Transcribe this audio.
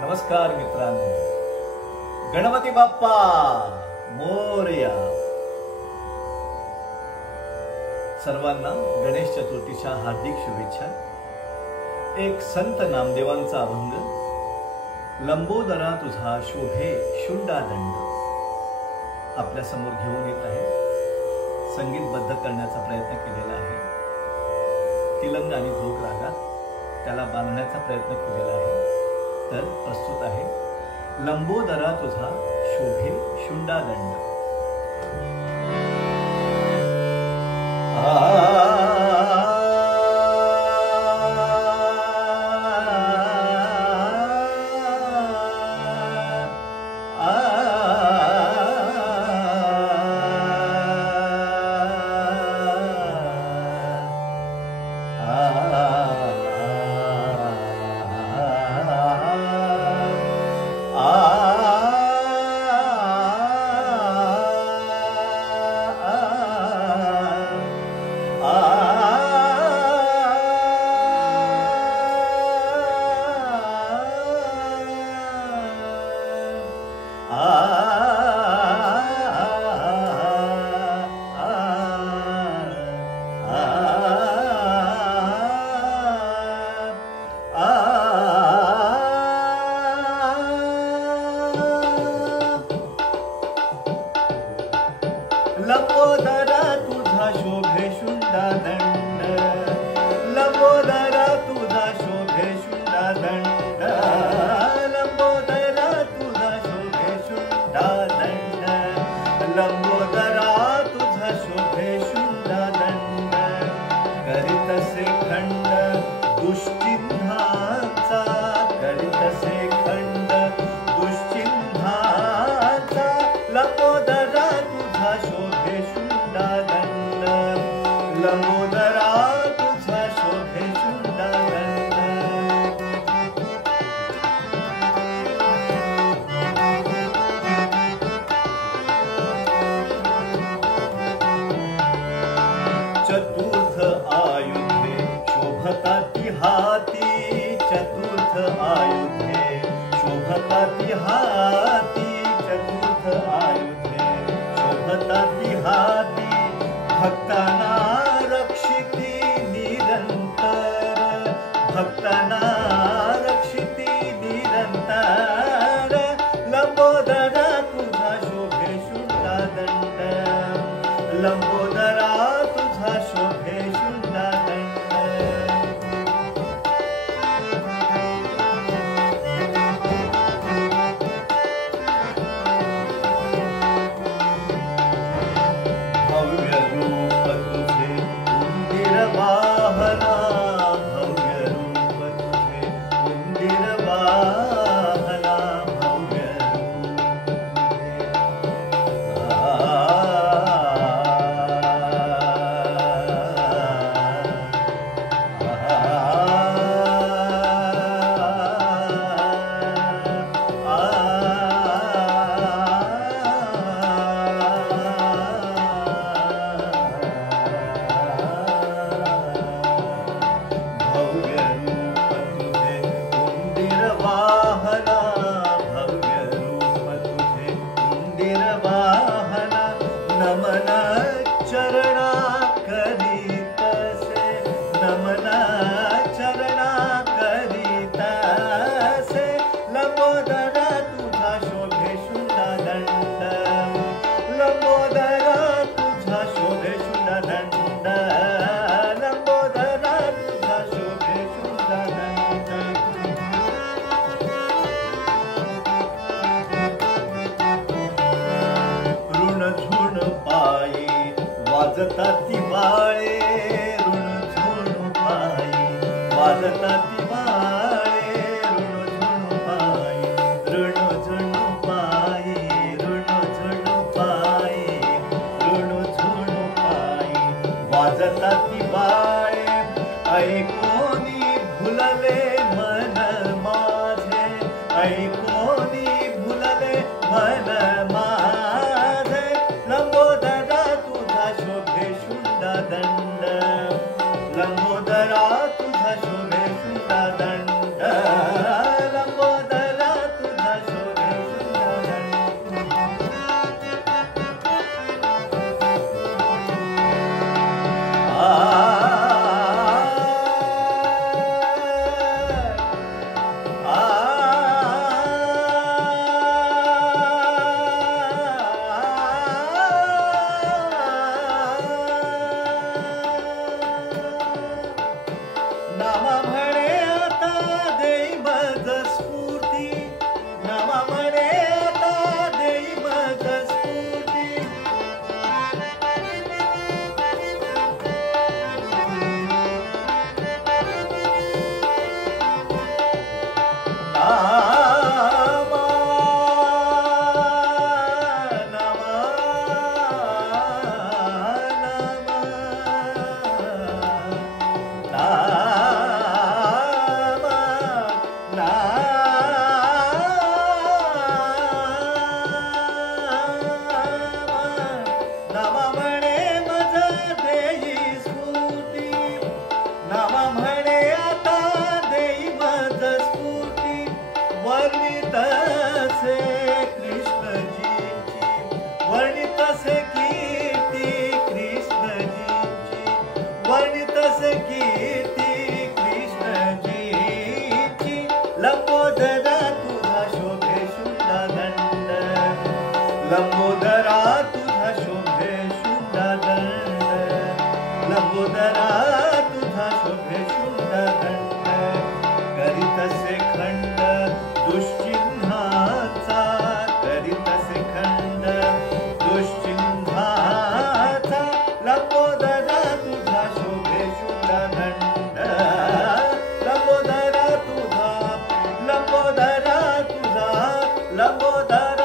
नमस्कार मित्रांनो, गणपती बाप्पा मोरया. सर्वांना गणेश चतुर्थीच्या हार्दिक शुभेच्छा. एक संत नामदेवांचा अभंग, लंबोदरा तुझा शोभे शुंडादंड, आपल्या समोर घेऊन येत आहे. संगीतबद्ध करण्याचा प्रयत्न केलेला आहे. तिलंग आणि जोग रागात त्याला बांधण्याचा प्रयत्न केलेला आहे. तर प्रस्तुत आहे लंबोदरा तुझा शोभे शुंडादंड. लंबोदरा तुझा शोभे शुंडादंड, लंबोदरा तुझा शोभे शुंडादंड, लंबोदरा तुझा शोभे शुंडादंड, लंबोदरा तुझा शोभे शुंडादंड. करीतसे खंड दुश्चिन्हाचा, करीतसे खंड दुश्चिन्हाचा, लंबोदरा तुझा शोभे शुंडादंड, लंबोदरा तुझा शोभे शुंडादंड. चतुर्थ आयुधे शोभताती हाती, चतुर्थ आयुधे शोभताती हाती, चतुर्थ आयुधे शोभताती हाती. भक्तांना रक्षिती निरंतर, भक्तांना रक्षिती निरंतर, लंबोदरा तुझा शोभे शुंडादंड, लंबोदरा तुझा शोभे शुंडादंड. भव्य रूप तुझे उंदीर वाहना, भव्य रूप तुझे उंदीर वाहना, भव्य रूप नमना चरणा करीतसे, नमना चरणा करीतसे, लंबोदरा तुझा शोभे शुंडादंड, लंबोदरा तुझा शोभे शुंडादंड, लंबोदरा तुझा शोभे शुंडादंड. ऋण पायी वाजताती बाळे, ऋण पायी वाजताती बाळे, ऋण पायी, ऋण पायी, ऋण पायी, ऋण पायी वाजताती बाळे. ऐकोनी भुलले मन माझे, ऐकोनी भुलले मन माझे, लंबोदरा तुझा शोभे नामा म्हणे मज देई स्फूर्ती, नामा म्हणे आता देई मज स्फूर्ती, वर्णितसे कृष्णजीची, वर्णितसे कीर्ती कृष्णजीची, वर्णितसे कीर्ती कृष्णजीची, लंबोदरा तुझा शोभे शुद्धादंड, लंबोदरा तुझा शोभे शुद्धादंड, लंबोदरा तुझा शोभे शुद्धादंड, करीतसे खंड दुश्चिन्हाचा, करीतसे खंड दुश्चिन्हाचा, लंबोदरा तुझा शोभे शुद्धादंड, लंबोदरा तुझा, लंबोदरा तुझा, लंबोदरा